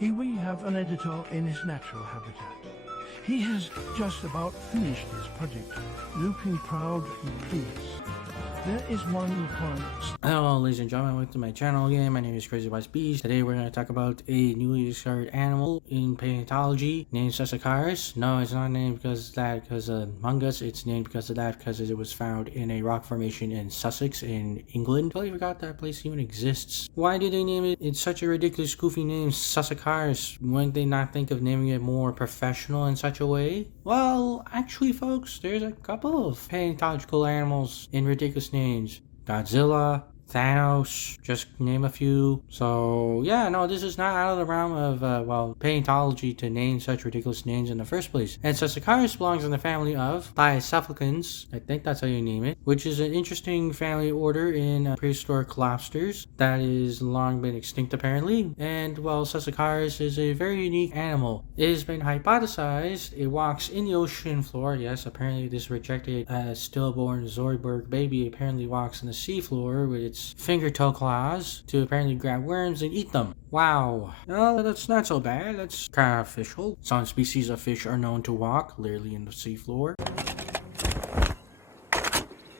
Here we have an editor in his natural habitat. He has just about finished his project, looking proud and pleased. There is one requirement. Hello ladies and gentlemen, welcome to my channel again. My name is Crazy Wisebeast. Today we're going to talk about a newly discovered animal in paleontology named sussocaris. No, it's not named because of that, because of Mungus. It's named because of that, because it was found in a rock formation in Sussex in England. Totally forgot that place even exists. Why did they name it? It's such a ridiculous goofy name, sussocaris. Wouldn't they not think of naming it more professional in such a way? Well, actually folks, there's a couple of paleontological animals in ridiculous names. Godzilla, Thanos, just name a few. So yeah, no, this is not out of the realm of paleontology to name such ridiculous names in the first place. And sussocaris belongs in the family of Thiocephalicans, I think that's how you name it, which is an interesting family order in prehistoric lobsters that is long been extinct apparently. And well, sussocaris is a very unique animal. It has been hypothesized it walks in the ocean floor. Yes, apparently this rejected stillborn Zoidberg baby apparently walks on the seafloor with its finger toe claws to apparently grab worms and eat them. Wow. Well, that's not so bad. That's kind of official. Some species of fish are known to walk literally in the seafloor.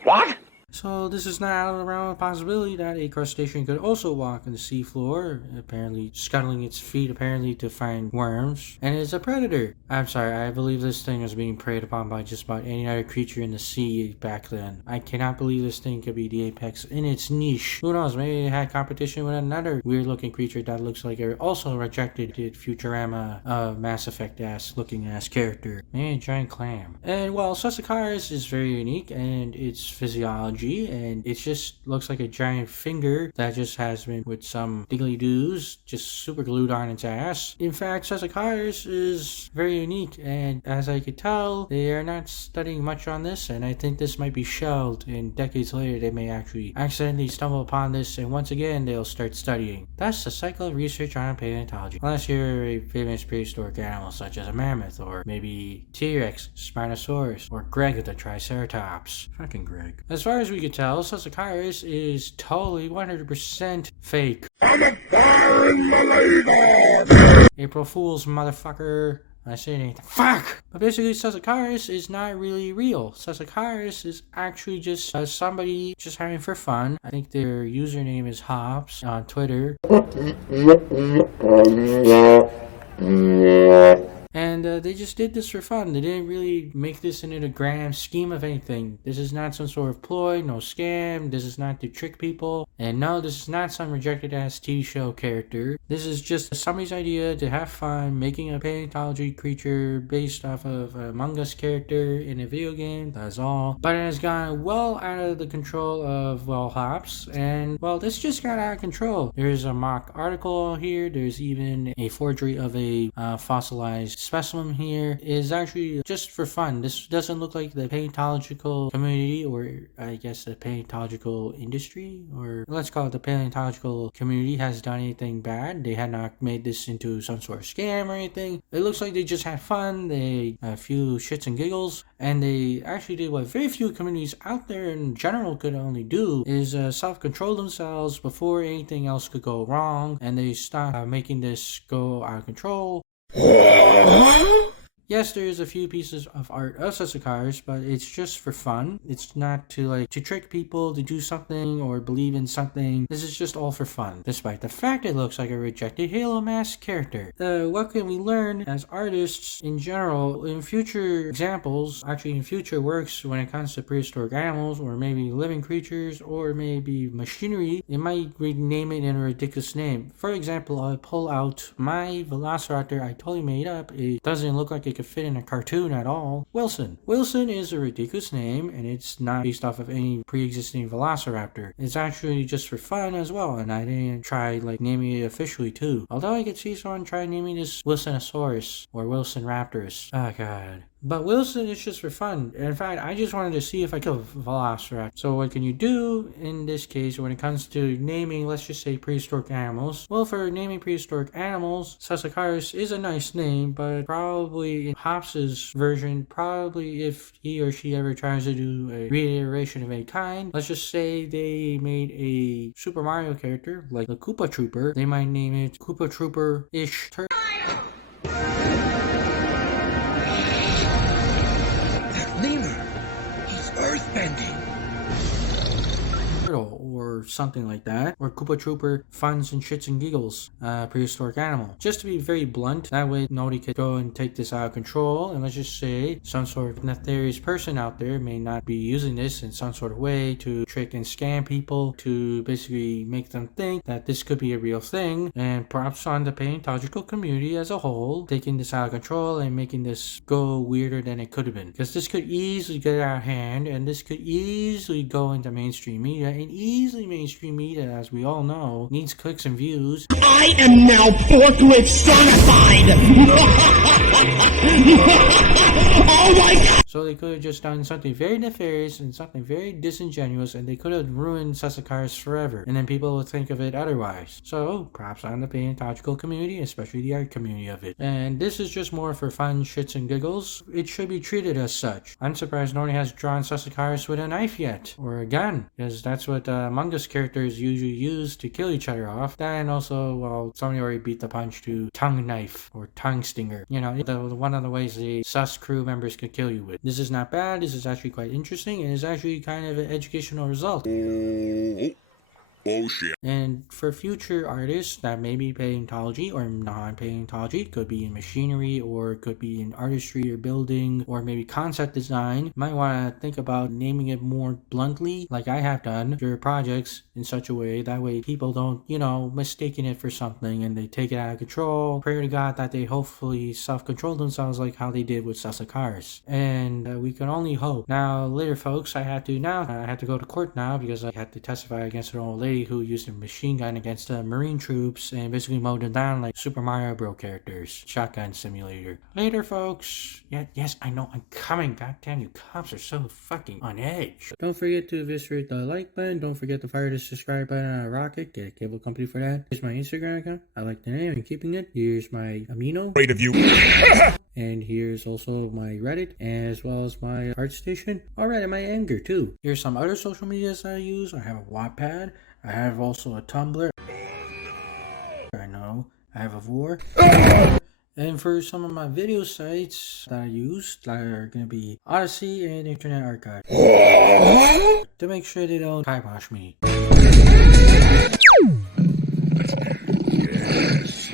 What? So this is not out of the realm of possibility that a crustacean could also walk on the seafloor, apparently scuttling its feet apparently to find worms, and is a predator. I'm sorry, I believe this thing was being preyed upon by just about any other creature in the sea back then. I cannot believe this thing could be the apex in its niche. Who knows, maybe it had competition with another weird looking creature that looks like a also rejected Futurama Mass Effect ass looking ass character. Maybe a giant clam. And well, sussocaris is very unique and its physiology, and it just looks like a giant finger that just has been with some diggly-doos just super glued on its ass. In fact, sussocaris is very unique, and as I could tell, they are not studying much on this, and I think this might be shelved, and decades later they may actually accidentally stumble upon this, and once again they'll start studying. That's the cycle of research on paleontology. Unless you're a famous prehistoric animal such as a mammoth, or maybe T-Rex, Spinosaurus, or Greg the Triceratops. Fucking Greg. As far as we could tell, sussocaris is totally 100% fake. I'm a fire in my lady. April Fool's, motherfucker. I say anything. Fuck! But basically, sussocaris is not really real. Sussocaris is actually just somebody just having for fun. I think their username is Hops on Twitter. And they just did this for fun. They didn't really make this into the grand scheme of anything. This is not some sort of ploy, no scam. This is not to trick people. And no, this is not some rejected ass TV show character. This is just somebody's idea to have fun making a paleontology creature based off of a Mungus character in a video game. That's all. But it has gone well out of the control of, well, Hops. And, well, this just got out of control. There's a mock article here. There's even a forgery of a fossilized specimen here. Is actually just for fun. This doesn't look like the paleontological community, or I guess the paleontological industry, or let's call it the paleontological community, has done anything bad. They had not made this into some sort of scam or anything. It looks like they just had fun. They a few shits and giggles, and they actually did what very few communities out there in general could only do, is self-control themselves before anything else could go wrong, and they stopped making this go out of control. Yes, there is a few pieces of art of sussocaris, but it's just for fun. It's not to trick people to do something or believe in something. This is just all for fun, despite the fact it looks like a rejected Halo Mask character. What can we learn as artists in general in future examples, actually in future works when it comes to prehistoric animals, or maybe living creatures, or maybe machinery? It might rename it in a ridiculous name. For example, I'll pull out my Velociraptor I totally made up. It doesn't look like it could fit in a cartoon at all. Wilson. Wilson is a ridiculous name, and it's not based off of any pre-existing Velociraptor. It's actually just for fun as well, and I didn't try naming it officially too. Although I could see someone try naming this Wilsonosaurus or Wilson Raptors. Oh god. But Wilson is just for fun. In fact, I just wanted to see if I kill a velociraptor. So what can you do in this case when it comes to naming, let's just say, prehistoric animals? Well, for naming prehistoric animals, sussocaris is a nice name, but probably in Hops's version, probably if he or she ever tries to do a reiteration of any kind, let's just say they made a Super Mario character, like the Koopa Trooper, they might name it Koopa Trooper-ish Earthbending. or something like that, or Koopa Trooper Funs and Shits and Giggles, prehistoric animal. Just to be very blunt, that way nobody could go and take this out of control, and let's just say some sort of nefarious person out there may not be using this in some sort of way to trick and scam people, to basically make them think that this could be a real thing, and props on the paleontological community as a whole, taking this out of control and making this go weirder than it could have been. Because this could easily get out of hand, and this could easily go into mainstream media, and easily mainstream media, as we all know, needs clicks and views. I am now forthwith sonified! Oh my god! So they could have just done something very nefarious and something very disingenuous, and they could have ruined sussocaris forever, and then people would think of it otherwise. So props on the paleontological community, especially the art community of it. And this is just more for fun, shits and giggles. It should be treated as such. I'm surprised nobody has drawn sussocaris with a knife yet, or a gun, because that's what Among Us characters usually use to kill each other off. And also, well, somebody already beat the punch to tongue knife or tongue stinger. You know, one of the ways the sus crew members could kill you with. This is not bad. This is actually quite interesting, and is actually kind of an educational result. Oh shit. And for future artists that may be paleontology or non-paleontology, could be in machinery or could be in artistry or building or maybe concept design, you might want to think about naming it more bluntly, like I have done, your projects in such a way that way people don't, you know, mistaken it for something and they take it out of control. Pray to God that they hopefully self-control themselves like how they did with sussocaris. And we can only hope. Now later, folks, I have to go to court now because I had to testify against an old lady who used a machine gun against the Marine troops and basically mowed them down like Super Mario Bros. Characters. Shotgun simulator. Later, folks. Yes, I know I'm coming. Goddamn, you cops are so fucking on edge. Don't forget to eviscerate the like button. Don't forget to fire the subscribe button on a rocket. Get a cable company for that. Here's my Instagram account. I like the name. I'm keeping it. Here's my Amino. Great of you. And here's also my Reddit, as well as my ArtStation. Alright, and my Anger too. Here's some other social medias I use. I have a Wattpad. I have also a Tumblr. I know. I have a Vor. And for some of my video sites that I use, that are going to be Odyssey and Internet Archive. To make sure they don't kibosh me. Yes.